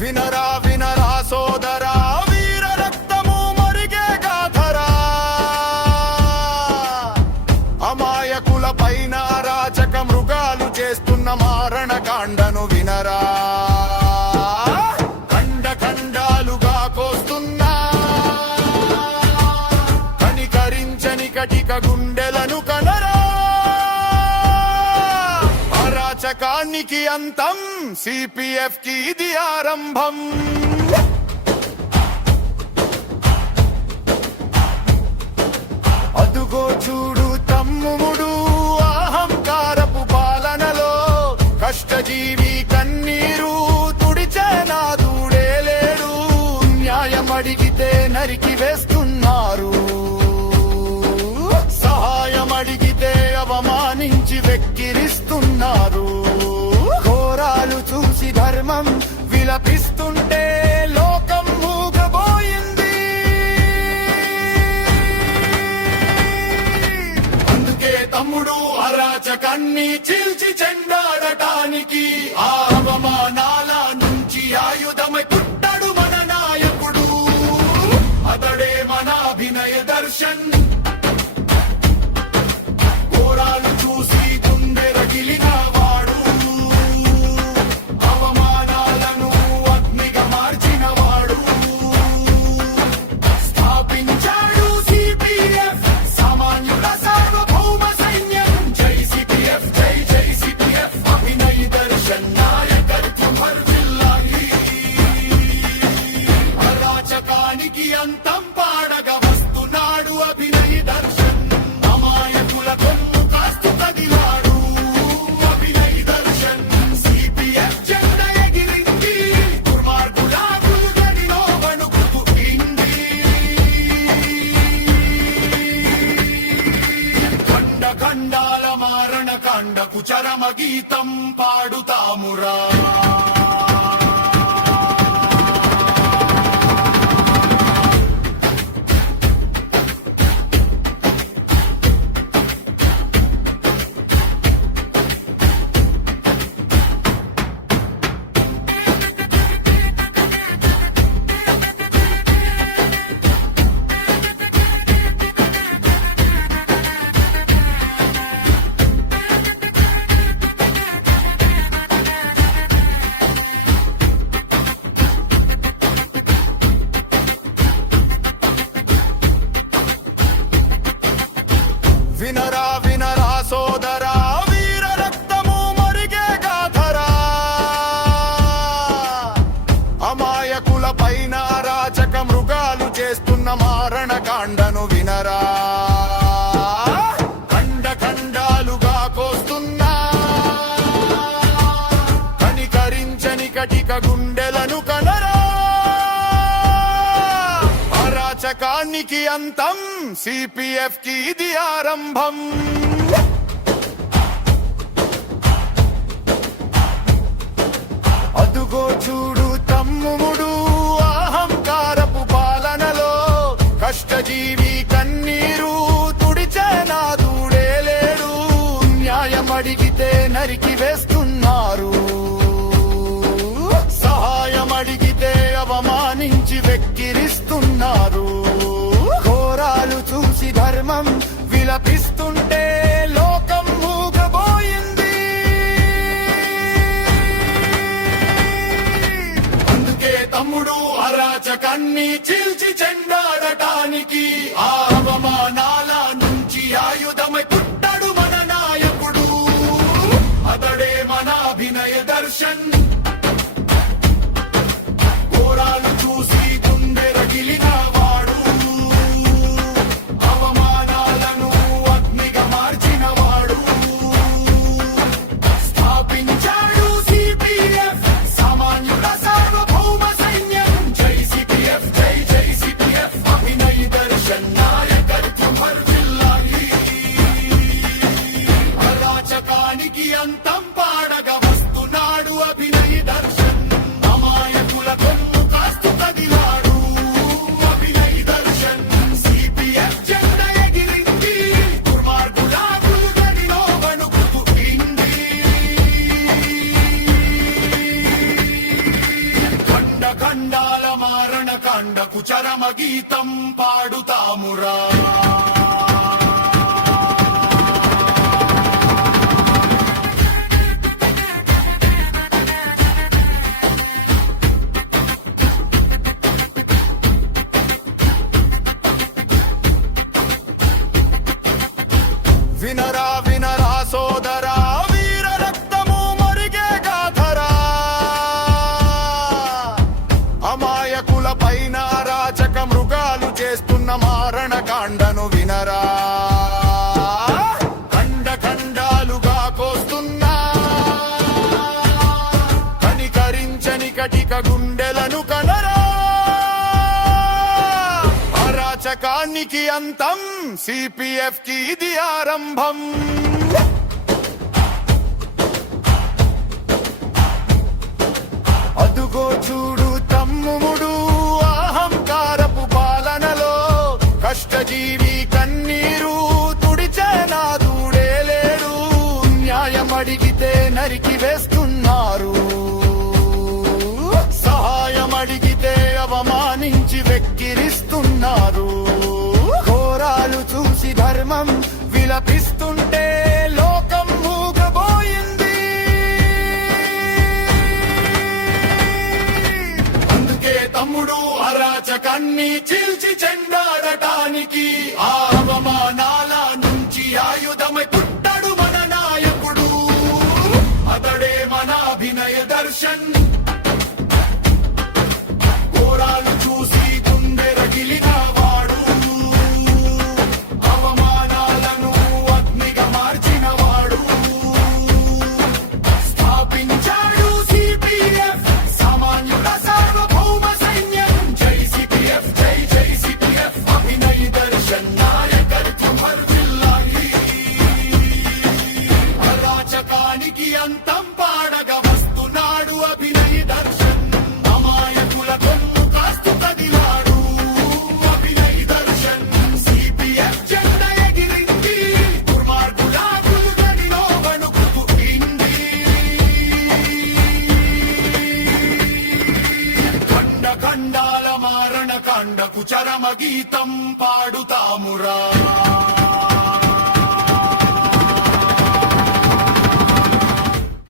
వినరా వినరా సోదరా వీర రక్తము మరిగే గాథరా అమాయకుల పైన అరాచక మృగాలు చేస్తున్న మారణ కాండను వినరా ఖండ ఖండాలుగా కోస్తున్నా కనికరించని కటిక గుండెలను కనరా అరాచకానికి అంతం సిపిఎఫ్ కి ఇది ఆరంభం అదుగో చూడు తమ్ముడు అహంకారపు పాలనలో కష్టజీవి కన్నీరు తుడిచే నాదుడే లేడు న్యాయం అడిగితే నరికి వేస్తున్నారు సహాయం అడిగితే అవమానించి వెక్కిరిస్తున్నారు ఘోరాలు చూసి ధర్మం విలపిస్తుంటే లోకం మూగబోయింది అందుకే తమ్ముడు అరాచకాన్ని చీల్చి చెండాడటానికి ఆ అవమానాల నుంచి ఆయుధమై పుట్టాడు మన నాయకుడు అతడే మన అభినయ దర్శన్ చూసి గుండె రగిలిన వాడు అవమానాలను అగ్నిగా మార్చిన వాడు స్థాపించాడు సిపిఎఫ్ సామాన్యుల సార్వభౌమ సైన్యం జై సిపిఎఫ్ జై జై సిపిఎఫ్ అభినయ్ దర్శన్ నాయకత్వం వర్ధిల్లాలి అరాచకానికి అంతం పాడగా వస్తున్నాడు అభినయ్ దర్శన్ అమాయకుల కొమ్ము కాస్తు కదిలాడు అభినయ్ దర్శన్ సిపిఎఫ్ జెండ ఎగిరింది దుర్మార్గుల గురుగడిలో వణుకుతూ ఖండ ఖండాల మారణ కాండకు చరమ గీతం పాడుతామురా వినరా వినరా సోదరా వీర రక్తము మరిగే గాథరా అమాయకుల పైన అరాచక మృగాలు చేస్తున్న మారణ కాండను వినరా ఖండ ఖండాలుగా కోస్తున్నా కనికరించని కటిక గుండెలను కనరా అరాచకానికి అంతం సిపిఎఫ్ కి ఇది ఆరంభం అదుగో చూడు తమ్ముడు అహంకారపు పాలనలో కష్టజీవి కన్నీరు తుడిచే నాదుడే లేడు న్యాయం అడిగితే నరికి వేస్తున్నారు సహాయం అడిగితే అవమానించి వెక్కిరిస్తున్నారు ఘోరాలు చూసి ధర్మం విలపిస్తుంటే లోకం మూగబోయింది అందుకే తమ్ముడు అరాచకాన్ని చీల్చి చెండాడటానికి ఆ అవమానాల నుంచి ఆయుధమై పుట్టాడు మన నాయకుడు అతడే మన అభినయ దర్శన్ చూసి గుండె రగిలిన వాడు అవమానాలను అగ్నిగా మార్చిన వాడు స్థాపించాడు సిపిఎఫ్ సామాన్యుల సార్వభౌమ సైన్యం జై సిపిఎఫ్ జై జై సిపిఎఫ్ అభినయ్ దర్శన్ నాయకత్వం వర్ధిల్లాలి అరాచకానికి అంతం పాడగా వస్తున్నాడు అభినయ్ కాండకు చరమ గీతం పాడుతామురా. వినరా వినరా సోదరా, వీర రక్తము మరిగే గాథరా. అమాయకుల పైన అరాచక మృగాలు చేస్తున్న మారణ కాండను వినరా. ఖండ ఖండాలుగా కోస్తున్నా కనికరించని కటిక గుండెలను కనరా. అరాచకానికి అంతం, సిపిఎఫ్ కి ఇది ఆరంభం. అదుగో చూడు తమ్ముడు, అహంకారపు పాలనలో కష్టజీవి కన్నీరు తుడిచే నాదుడే లేడు. న్యాయం అడిగితే నరికి వేస్తున్నారు, సహాయం అడిగితే అవమానించి వెక్కిరిస్తున్నారు. ఘోరాలు చూసి ధర్మం విలపిస్తుంటే లోకం మూగబోయింది. అందుకే తమ్ముడు అరాచకాన్ని చీల్చి చెండాడటానికి, ఆ అవమానాల నుంచి ఆయుధమై పుట్టడు మన నాయకుడు. అతడే మన అభినయ దర్శన్. ఘోరాలు చూసి గుండె రగిలిన వాడు, అవమానాలను అగ్నిగా మార్చిన వాడు. స్థాపించాడు సిపిఎఫ్, సామాన్యుల సార్వభౌమ సైన్యం. జై సిపిఎఫ్, జై జై సిపిఎఫ్, అభినయ దర్శన్ నాయకత్వం వర్ధిల్లాలి. అరాచకానికి అంతం పాడగా వస్తున్నాడు అభినయ దర్శన్. అమాయకుల కొమ్ము కాస్తు కదిలాడు అభినయ దర్శన్. సిపిఎఫ్ జెండ ఎగిరింది, దుర్మార్గుల గులుగడిలో వణుకుతూ ఇంది. ఖండ ఖండాల మారణ కాండకు చరమ గీతం పాడుతామురా.